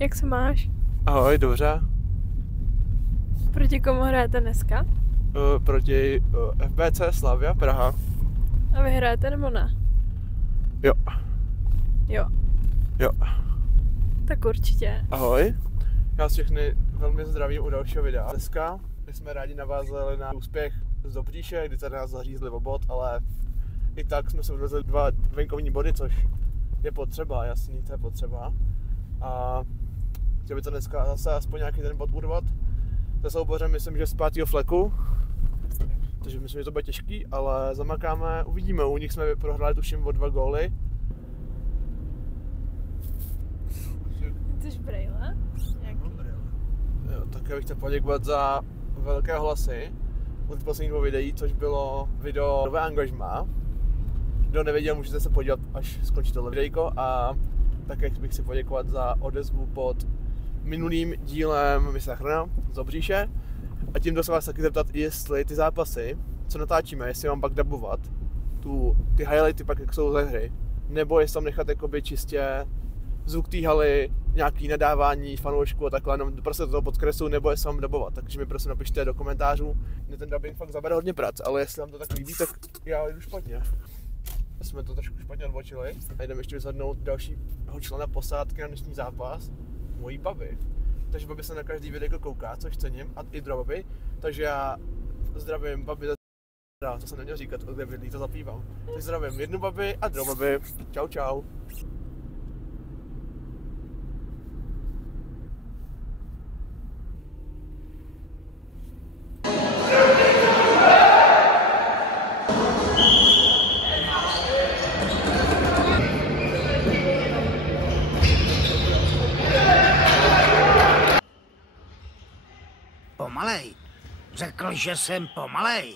Jak se máš? Ahoj, dobře. Proti komu hrajete dneska? Proti FBC Slavia Praha. A vy hrajete nebo ne? Jo. Jo. Jo. Tak určitě. Ahoj. Já vás všechny velmi zdravím u dalšího videa. Dneska jsme rádi navázali na úspěch z Dobříše, kdy tady nás zařízli o bod, ale i tak jsme se odvezli 2 venkovní body, což je potřeba, jasný, to je potřeba. A chtěl by to dneska zase aspoň nějaký ten bod urvat. Se soubořem myslím, že z 5. fleku, takže myslím, že to bude těžký, ale zamakáme, uvidíme. U nich jsme prohráli tuším o 2 góly. Chceš brejle? Jo, tak já bych chtěl poděkovat za velké hlasy u těch posledních 2 videí, což bylo video nové angažmá. Kdo nevěděl, můžete se podívat, až skončí tohle videjko, a také bych si poděkovat za odezvu pod minulým dílem Mise Zachrana z Dobříše. A tímto se vás taky zeptat, jestli ty zápasy, co natáčíme, jestli mám pak dabovat ty highlighty pak, jak jsou ze hry, nebo jestli tam nechat jakoby čistě zvuk té haly, nějaký nadávání fanoušků a takhle, jenom prostě do toho podkresu, nebo jestli mám dabovat. Takže mi prosím napište do komentářů, mě ten dubbing fakt zabere hodně práce, ale jestli vám to tak líbí, tak já jdu špatně. Jsme to trošku špatně odbočili a jdeme ještě vyzvednout dalšího člena posádky na dnešní zápas, mojí babi. Takže babi se na každý video kouká, což cením, a i druhá babi. Takže já zdravím babi, to jsem neměl říkat, kde bydlí, to zapívám. Takže zdravím jednu babi a druhou babi. Čau, čau. Pomalej. Řekl, že jsem pomalej.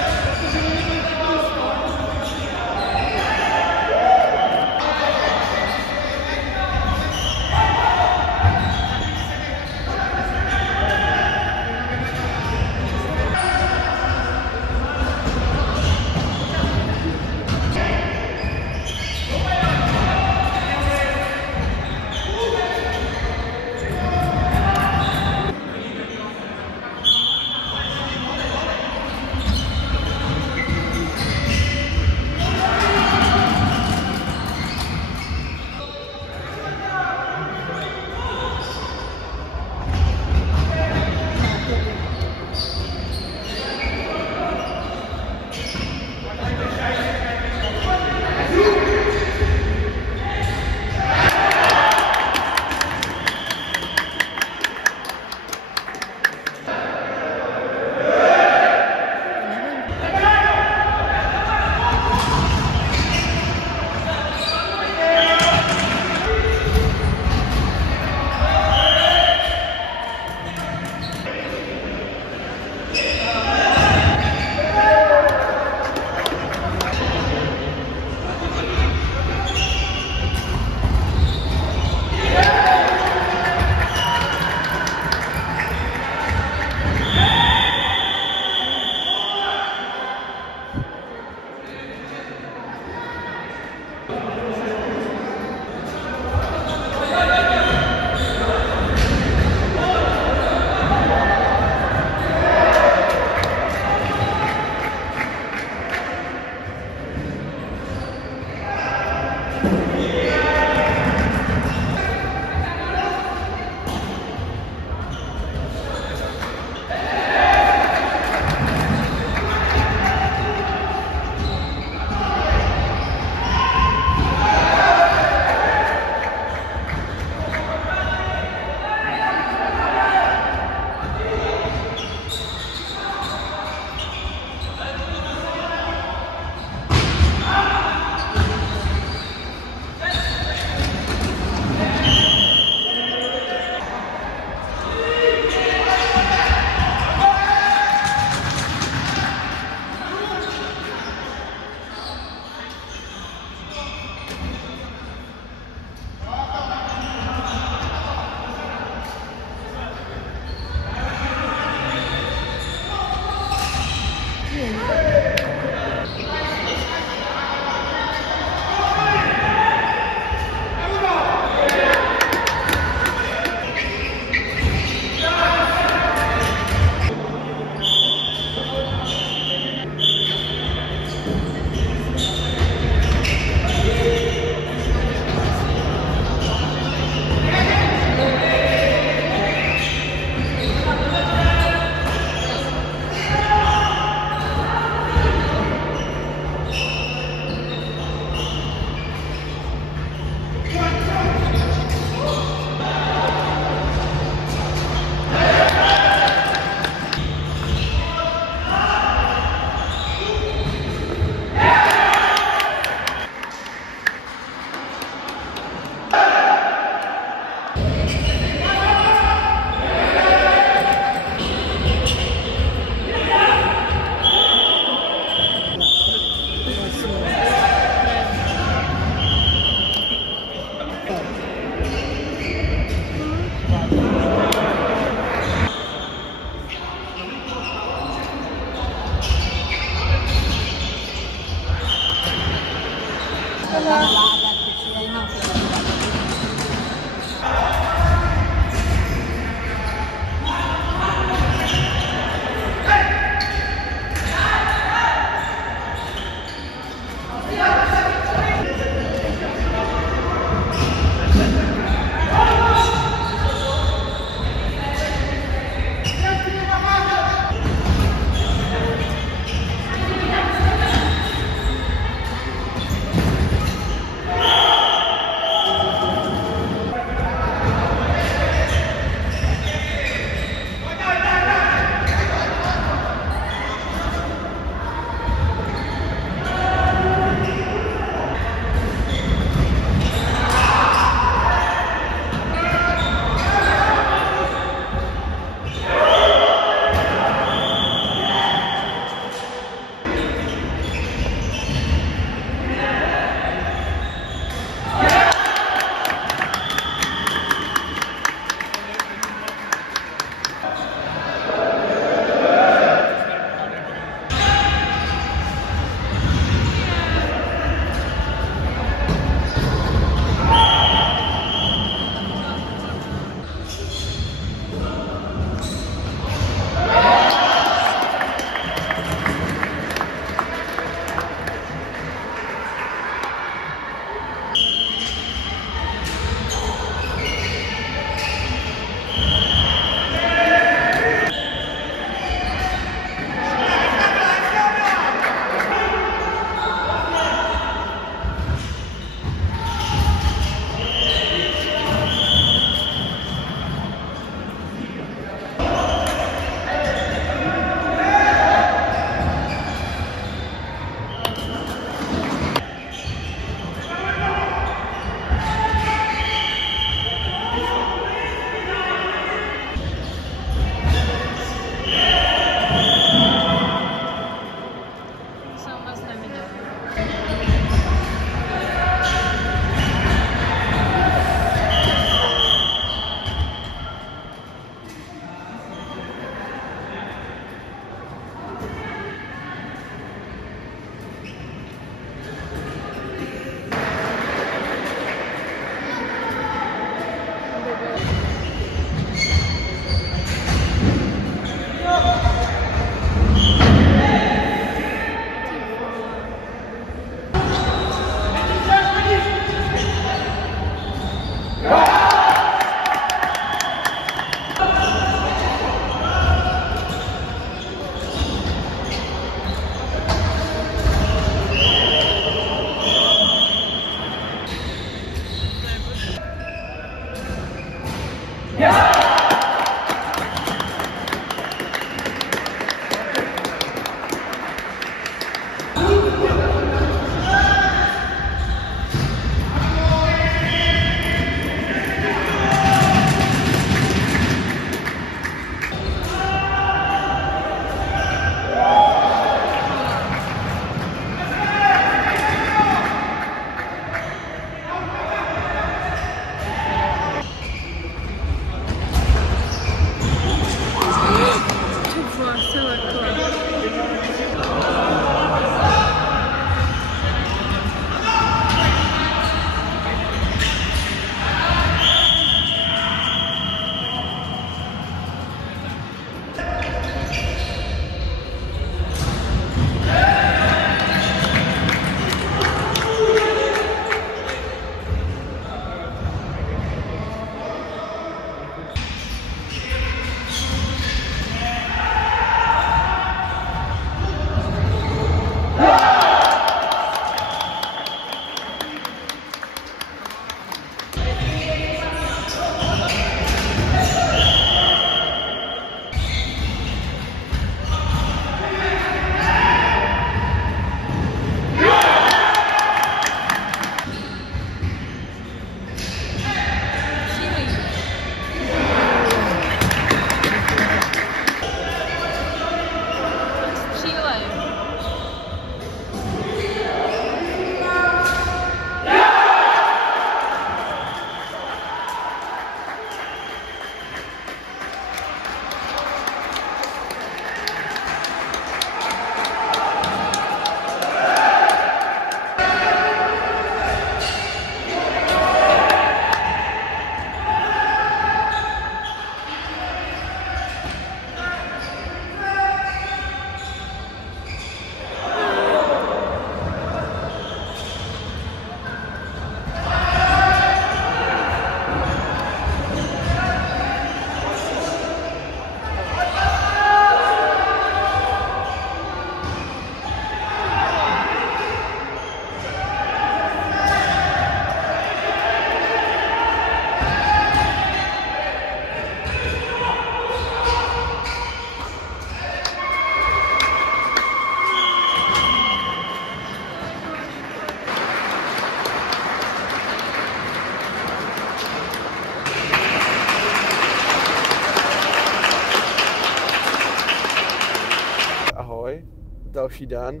Další den.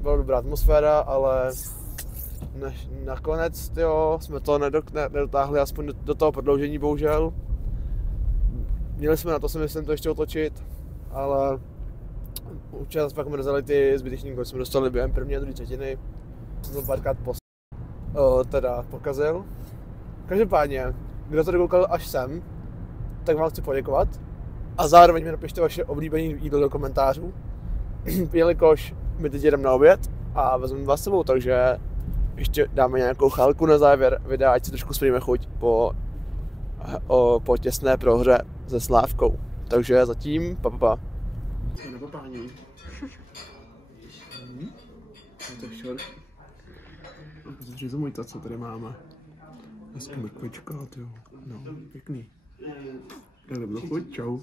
Byla dobrá atmosféra, ale nakonec jsme to nedotáhli aspoň do toho prodloužení, bohužel. Měli jsme na to, si myslím, to ještě otočit, ale určitě pak mrzeli ty zbyteční góly, jsme dostali během první a druhé třetiny. Jsem to párkrát pokazil. Každopádně, kdo to dokoukal až sem, tak vám chci poděkovat. A zároveň mi napište vaše oblíbené jídlo do komentářů, jelikož my teď jdeme na oběd a vezmeme vás s sebou, takže ještě dáme nějakou chálku na závěr videa, ať si trošku splníme chuť po těsné prohře se Slávkou. Takže zatím, pa. Nebo páni. To je šor. Zřizuj to, co tady máme. Hezky mrkvička, jo. No, pěkný. Dali chuť, čau.